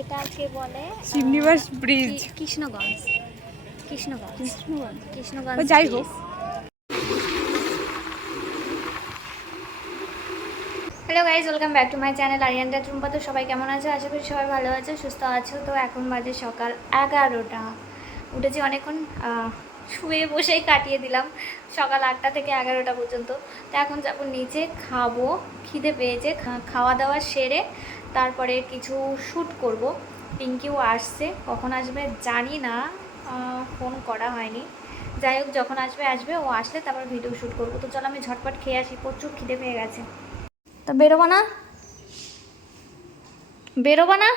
এটাকে বলে শ্রীনিবাস ব্রিজ। কৃষ্ণগঞ্জ। কৃষ্ণগঞ্জ। কৃষ্ণগঞ্জ। ও, যাই হোক। Hello guys welcome back to my channel আরিয়ানটা Tumpa তো সবাই কেমন আছো? আশা করি সবাই ভালো আছো সুস্থ আছো। তো এখন বাজে সকাল এগারোটা। উঠেছি অনেকক্ষণ শুয়ে বসেই কাটিয়ে দিলাম। সকাল আটটা থেকে এগারোটা পর্যন্ত। তো এখন যাব নিচে খাব। খিদে পেয়েছে খাওয়া দাওয়া সেরে তারপরে কিছু শ্যুট করব। পিঙ্কিও আসছে। কখন আসবে জানি না। ফোন করা হয়নি। যাই হোক, যখন আসবে আসবে। ও আসলে তারপর ভিডিও শ্যুট করব। তো চলো আমি ঝটপট খেয়ে আসি। প্রচুর খিদে পেয়ে গেছে। তা বেরোবো না? বেরোবো না?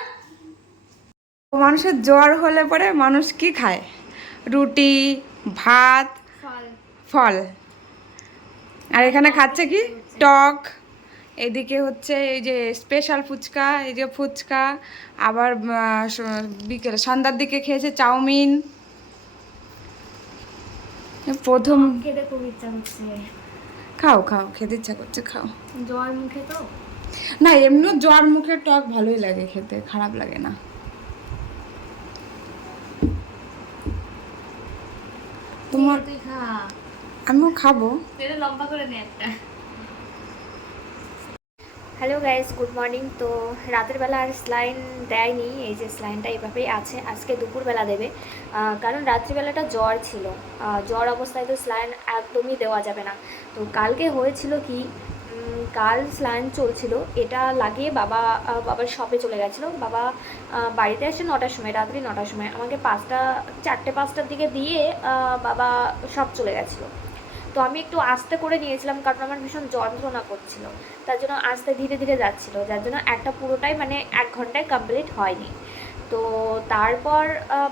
মানুষের জ্বর হলে পরে মানুষ কি খায়? রুটি ভাত ফল। আর এখানে খাচ্ছে কি? টক। এদিকে হচ্ছে এই যে স্পেশাল ফুচকা এই যে ফুচকা। আবার বিকেলে সন্ধ্যার দিকে খেয়েছে চাউমিন। প্রথম খেতে খুব ইচ্ছা হচ্ছে খাও খাও খেতে ইচ্ছা করছে খাও। জ্বর মুখে তো? না এমনিও জ্বর মুখে টক ভালোই লাগে খেতে খারাপ লাগে না তোমার তুই খা আমিও খাব। লম্বা করে নে একটা। হ্যালো গাইজ গুড মর্নিং তো রাতের বেলা আর স্লাইন দেয়নি এই যে স্লাইনটা এভাবেই আছে আজকে দুপুরবেলা দেবে। কারণ রাত্রিবেলাটা জ্বর ছিল। জ্বর অবস্থায় তো স্লাইন একদমই দেওয়া যাবে না। তো কালকে হয়েছিল কি উম, কাল স্লাইন চলছিল এটা লাগিয়ে বাবা বাবার শপে চলে গেছিল। বাবা বাড়িতে আসে নটার সময় রাত্রি নটার সময় আমাকে পাঁচটা চারটে পাঁচটার দিকে দিয়ে বাবা সব চলে গেছিল। তো আমি একটু আস্তে করে নিয়েছিলাম কারণ আমার ভীষণ যন্ত্রণা করছিল। তার জন্য আস্তে ধীরে ধীরে যাচ্ছিল যার জন্য একটা পুরোটাই মানে এক ঘন্টায় কমপ্লিট হয়নি। তো তারপর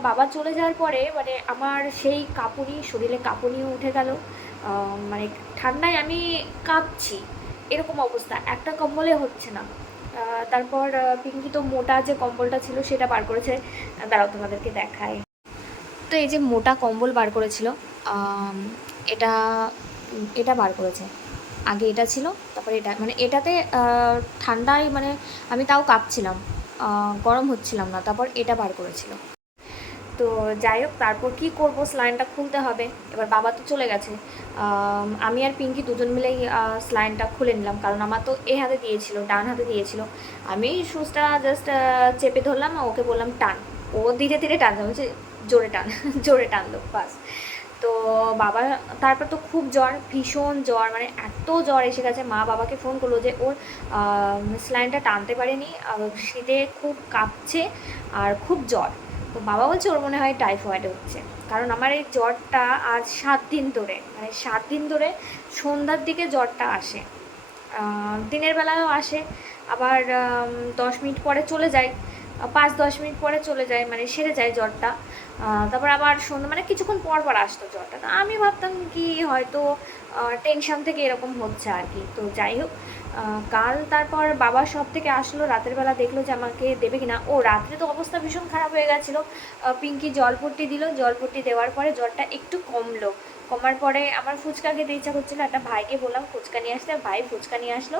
বাবা চলে যাওয়ার পরে মানে আমার সেই কাঁপুনি শরীরে কাঁপুনিও উঠে গেল। মানে ঠান্ডায় আমি কাঁপছি। এরকম অবস্থা। একটা কম্বলে হচ্ছে না। তারপর পিঙ্কি তো মোটা যে কম্বলটা ছিল সেটা বার করেছে। দাঁড়াও তোমাদেরকে দেখায় তো এই যে মোটা কম্বল বার করেছিল এটা এটা বার করেছে। আগে এটা ছিল, তারপরে এটা মানে এটাতে ঠান্ডায় মানে আমি তাও কাঁপছিলাম। গরম হচ্ছিলাম না, তারপর এটা বার করেছিল। তো যাই হোক, তারপর কি করব? স্লাইনটা খুলতে হবে। এবার বাবা তো চলে গেছে। আমি আর পিঙ্কি দুজন মিলেই স্লাইনটা খুলে নিলাম। কারণ আমার তো এ হাতে দিয়েছিল, ডান হাতে দিয়েছিল। আমি সুচটা জাস্ট চেপে ধরলাম, ওকে বললাম, টান। ও ধীরে ধীরে টানতে বলছে, জোরে টান, জোরে টানলো বাস। তো বাবা, তারপর তো খুব জ্বর, ভীষণ জ্বর মানে এত জ্বর এসে গেছে। মা বাবাকে ফোন করল যে, ওর স্লাইনটা টানতে পারেনি শীতে খুব কাঁপছে আর খুব জ্বর। তো বাবা বলছে, ওর মনে হয় টাইফয়েড হচ্ছে। কারণ আমার এই জ্বরটা আজ সাত দিন ধরে মানে সাত দিন ধরে সন্ধ্যার দিকে জ্বরটা আসে। দিনের বেলায়ও আসে, আবার দশ মিনিট পরে চলে যায়। পাঁচ দশ মিনিট পরে চলে যায় মানে সেরে যায় জ্বরটা। তারপর আবার সন্ধ্যা মানে কিছুক্ষণ পর পর আসতো জ্বরটা। তো আমি ভাবতাম কি হয়তো টেনশন থেকে এরকম হচ্ছে আর কি। তো যাই হোক কাল তারপর বাবা সব থেকে আসলো, রাতের বেলা দেখল যে আমাকে দেবে কিনা। ও রাত্রে তো অবস্থা ভীষণ খারাপ হয়ে গেছিল। পিঙ্কি জলপট্টি দিল জলপট্টি দেওয়ার পরে জ্বরটা একটু কমলো। কমার পরে আমার ফুচকা খেতে ইচ্ছা করছিল, একটা ভাইকে বললাম, ফুচকা নিয়ে আসতে। ভাই ফুচকা নিয়ে আসলো।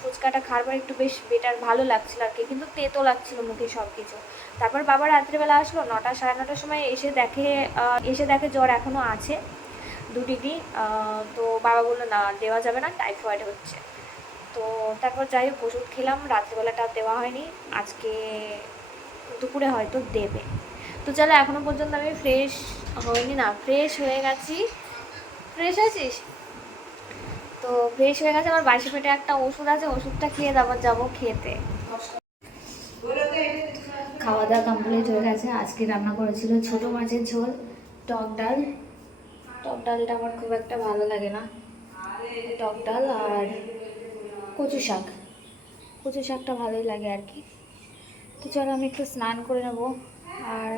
ফুচকাটা খাওয়ার পর একটু বেশ বেটার ভালো লাগছিল আর কি, কিন্তু তেতো লাগছিল মুখে সব কিছু তারপর বাবা রাত্রিবেলা আসলো, নটা, সাড়ে নটার সময় এসে দেখে এসে দেখে জ্বর এখনও আছে। দু ডিগ্রি তো বাবা বলল, না, দেওয়া যাবে না টাইফয়েড হচ্ছে। তো তারপর যাই হোক, ওষুধ খেলাম, রাত্রিবেলাটা দেওয়া হয়নি। আজকে দুপুরে হয়তো দেবে। তো চলো, এখনও পর্যন্ত আমি ফ্রেশ হইনি না ফ্রেশ হয়ে গেছি। ফ্রেশ আছিস? তো ফ্রেশ হয়ে গেছে, আমার বাইশে পেটে একটা ওষুধ আছে, ওষুধটা খেয়ে তারপর যাব খেতে। খাওয়া দাওয়া কমপ্লিট হয়ে গেছে, আজকে রান্না করেছিল ছোট মাছের ঝোল, টক ডাল। টক ডালটা আমার খুব একটা ভালো লাগে না। টক ডাল আর কচু শাক। কচু শাকটা ভালোই লাগে আর কি। তো চলো আমি একটু স্নান করে নেব আর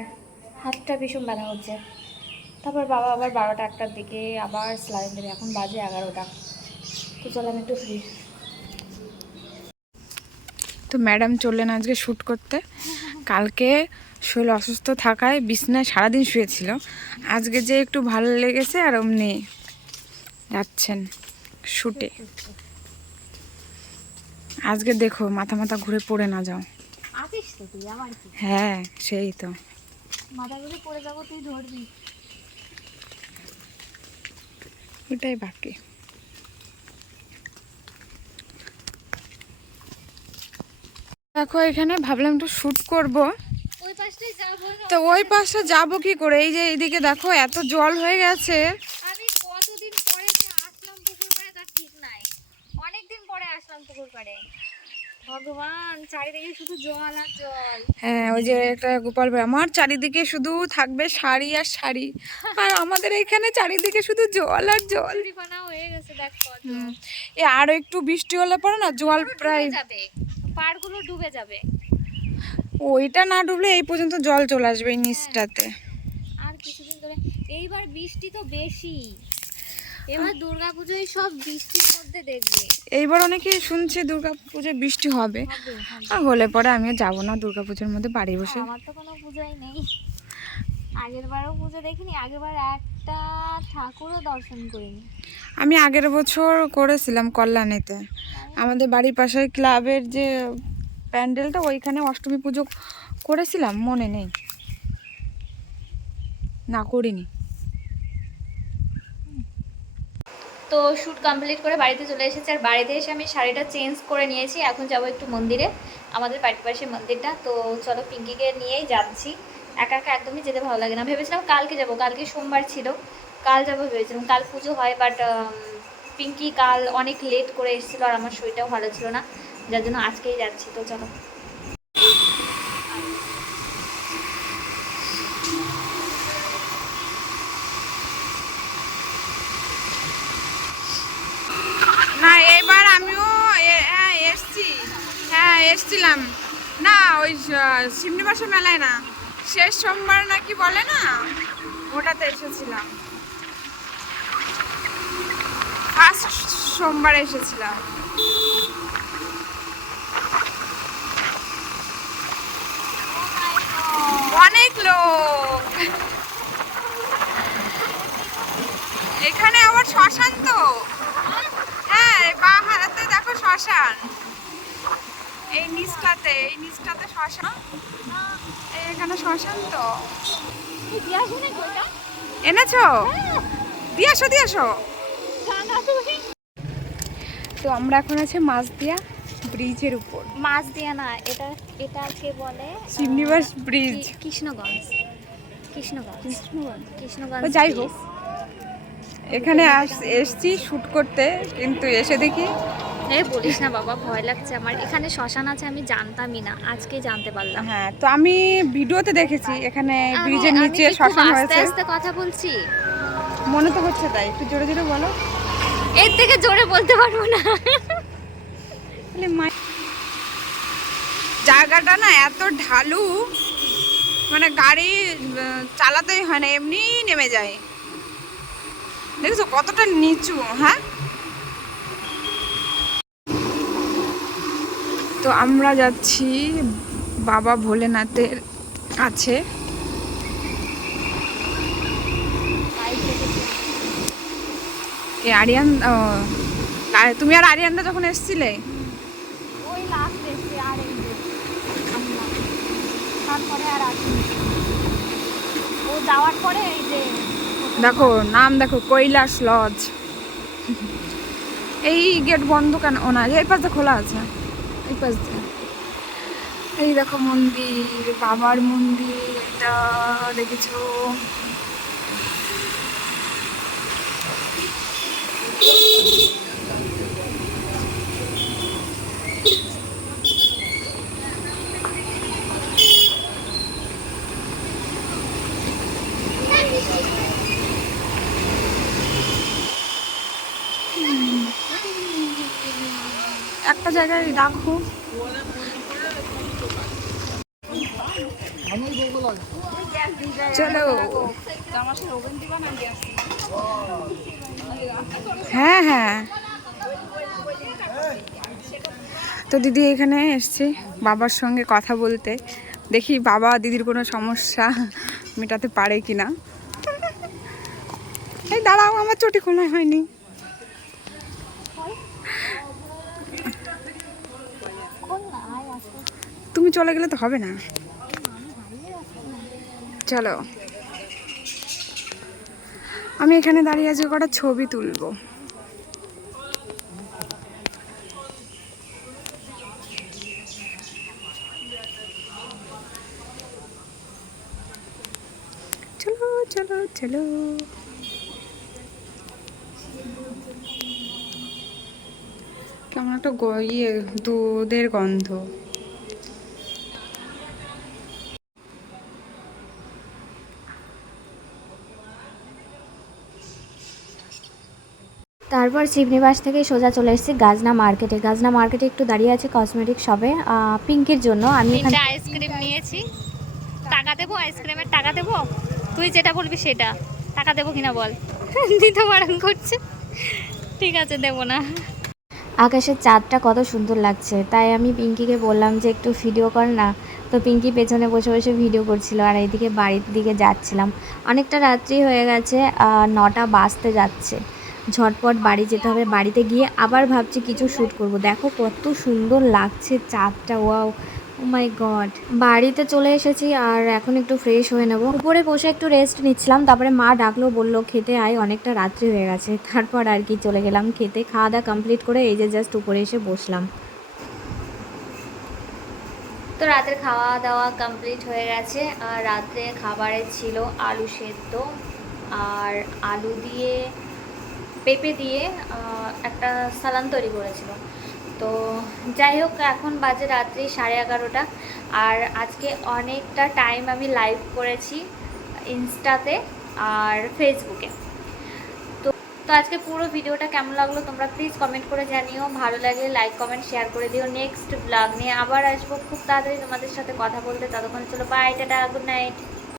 হাতটা ভীষণ ব্যথা হচ্ছে। তারপর বাবা আবার বারোটা একটার দিকে আবার স্লাইন দেবে। এখন বাজে এগারোটা। তো চলো আমি একটু ফ্রি। তো ম্যাডাম চললেন আজকে শ্যুট করতে। কালকে শরীর অসুস্থ থাকায় বিছনায় সারাদিন শুয়েছিল। আজকে যে একটু ভালো লেগেছে আর অমনি যাচ্ছেন শ্যুটে আজকে দেখো মাথা মাথা ঘুরে পড়ে না যাও। আগে তো তুই? আমার হ্যাঁ সেই তো। মাথা গুলো পড়ে যাব তুই ধরবি। ওটাই বাকি। দেখো এখানে ভাবলাম একটু শ্যুট করব। তো ওই পাশে যাব কি করে? এই যে এইদিকে দেখো এত জল হয়ে গেছে আমি কতদিন পরে যে আসলাম পুকুর পাড়ে তার ঠিক নাই অনেকদিন পরে পুকুর পাড়ে। ভগবান চারিদিকে শুধু জল আর জল। হ্যাঁ ওই যে একটা গোপাল ভাই আমার চারিদিকে শুধু থাকবে শাড়ি আর শাড়ি। আর আমাদের এখানে চারিদিকে শুধু জল আর জল। হয়ে গেছে দেখ। এ আরও একটু বৃষ্টি হলে পরে না জল প্রায় যাবে। পাড়গুলো ডুবে যাবে। ওইটা না ডুবলে এই পর্যন্ত জল চলে আসবে এই নিচটাতে। আর কিছুদিন ধরে এইবার বৃষ্টি তো বেশি। এবার দুর্গাপুজোয় সব বৃষ্টির মধ্যে দেখবে। এইবার অনেকে শুনছি দুর্গা পুজোয় বৃষ্টি হবে। আর হলে পরে আমিও যাব না দুর্গা পুজোর মধ্যে বাড়ি বসে। আমার তো কোনো পুজোই নেই। আগের বারও পুজো দেখিনি আগের বার একটা ঠাকুরও দর্শন করিনি। আমি আগের বছর করেছিলাম কল্যাণীতে। আমাদের বাড়ির পাশে ক্লাবের যে প্যান্ডেলটা ওইখানে অষ্টমী পুজো করেছিলাম মনে নেই। না করিনি। তো শ্যুট কমপ্লিট করে বাড়িতে চলে এসেছি। আর বাড়িতে এসে আমি শাড়িটা চেঞ্জ করে নিয়েছি। এখন যাব একটু মন্দিরে। আমাদের বাড়ির পাশে মন্দিরটা। তো চলো পিঙ্কিকে নিয়েই যাচ্ছি। একা একা একদমই যেতে ভালো লাগে না। ভেবেছিলাম কালকে যাব। কালকে সোমবার ছিল। কাল যাব ভেবেছিলাম। কাল পুজো হয় বাট পিঙ্কি কাল অনেক লেট করে এসেছিল আর আমার শরীরটাও ভালো ছিল না। যার জন্য আজকেই যাচ্ছি। তো চলো না এবার আমিও এ- হ্যাঁ এসছি হ্যাঁ এসছিলাম না, ওই শিমনিবাসা মেলায় না। শেষ সোমবার নাকি বলে না? ওটাতে এসেছিলাম। ফার্স্ট সোমবার এসেছিলাম। অনেক লোক। এখানে আবার শ্মশান তো? হ্যাঁ বাঁ হাতে দেখো শ্মশান। এই নিচটাতে এই নিচটাতে শ্মশান। এখানে শ্মশান তো। এনেছো? দিয়ে আসো দিয়ে আসো। তো আমরা এখন আছে মাছ দিয়া ব্রিজের উপর। মাছ দিয়ে না এটা এটাকে বলে আহ, শিবনিবাস ব্রিজ। কৃষ্ণগঞ্জ। কৃষ্ণগঞ্জ। কৃষ্ণগঞ্জ। কৃষ্ণগঞ্জ যাই হোক। এখানে এসছি শুট করতে কিন্তু এসে দেখি এ বলিস না বাবা ভয় লাগছে আমার। এখানে শ্মশান আছে আমি জানতামই না আজকে জানতে পারলাম। হ্যাঁ তো আমি ভিডিওতে দেখেছি এখানে ব্রিজের নিচে শ্মশান আস্তে হয়েছে। আস্তে কথা বলছি? মনে তো হচ্ছে তাই একটু জোরে জোরে বলো। এর থেকে জোরে বলতে পারব না। জায়গাটা না এত ঢালু মানে গাড়ি চালাতেই হয় না এমনি নেমে যায়। দেখছ কতটা নিচু হ্যাঁ? তো আমরা যাচ্ছি বাবা ভোলেনাথের কাছে। আরিয়ান তুমি আর আরিয়ানদা যখন এসছিলে? ওই আর। তারপরে আর আসি ও যাওয়ার পরে এই যে দেখো, নাম দেখো, কৈলাস লজ। এই গেট বন্ধ কেন? ও না, এই পাশে খোলা আছে। এই পাশ দিয়ে এই দেখো মন্দির, বাবার মন্দির, এটা দেখেছ? একটা জায়গায় রাখো চলো। হ্যাঁ হ্যাঁ। তো দিদি এখানে এসছে বাবার সঙ্গে কথা বলতে। দেখি বাবা দিদির কোনো সমস্যা মেটাতে পারে কিনা। এই দাঁড়াও, আমার চটি খোলা হয়নি খোল না আয় আসো তুমি চলে গেলে তো হবে না। চলো। আমি এখানে দাঁড়িয়ে আছি, কটা ছবি তুলবো। চলো চলো চলো। কেমন একটা ইয়ে দুধের গন্ধ। তারপর শিবনিবাস থেকে সোজা চলে এসেছি গাজনা মার্কেটে গাজনা মার্কেটে একটু দাঁড়িয়ে আছে কসমেটিক শপে পিঙ্কির জন্য। আমি এখানে আইসক্রিম নিয়েছি। টাকা দেবো? আইসক্রিমের টাকা দেবো? তুই যেটা বলবি সেটা। টাকা দেবো কিনা বল। দিতে বারণ করছে। ঠিক আছে দেবো না। আকাশের চাঁদটা কত সুন্দর লাগছে। তাই আমি পিঙ্কিকে বললাম যে একটু ভিডিও কর না। তো পিঙ্কি পেছনে বসে বসে ভিডিও করছিল আর এইদিকে বাড়ির দিকে যাচ্ছিলাম। অনেকটা রাত্রি হয়ে গেছে নটা বাজতে যাচ্ছে। ঝটপট বাড়ি যেতে হবে। বাড়িতে গিয়ে আবার ভাবছি কিছু শ্যুট করব। দেখো কত সুন্দর লাগছে চাঁদটা। ওয়াও ও মাই গড বাড়িতে চলে এসেছি আর এখন একটু ফ্রেশ হয়ে নেব। উপরে বসে একটু রেস্ট নিচ্ছিলাম। তারপরে মা ডাকলো, বলল, খেতে আয়, অনেকটা রাত্রি হয়ে গেছে। তারপর আর কি চলে গেলাম খেতে। খাওয়া দাওয়া কমপ্লিট করে এই যে জাস্ট উপরে এসে বসলাম। তো রাতের খাওয়া দাওয়া কমপ্লিট হয়ে গেছে। আর রাত্রে খাবারে ছিল আলু সেদ্ধ। আর আলু দিয়ে পেঁপে দিয়ে একটা সালান তৈরি করেছিল। তো যাই হোক, এখন বাজে রাত্রি সাড়ে এগারোটা। আর আজকে অনেকটা টাইম আমি লাইভ করেছি ইনস্টাতে আর ফেসবুকে তো তো আজকে পুরো ভিডিওটা কেমন লাগল তোমরা প্লিজ কমেন্ট করে জানিও। ভালো লাগলে লাইক কমেন্ট শেয়ার করে দিও। নেক্সট ব্লগ নিয়ে আবার আসব। খুব তাড়াতাড়ি তোমাদের সাথে কথা বলতে। ততক্ষণ চলো বাই টাটা গুড নাইট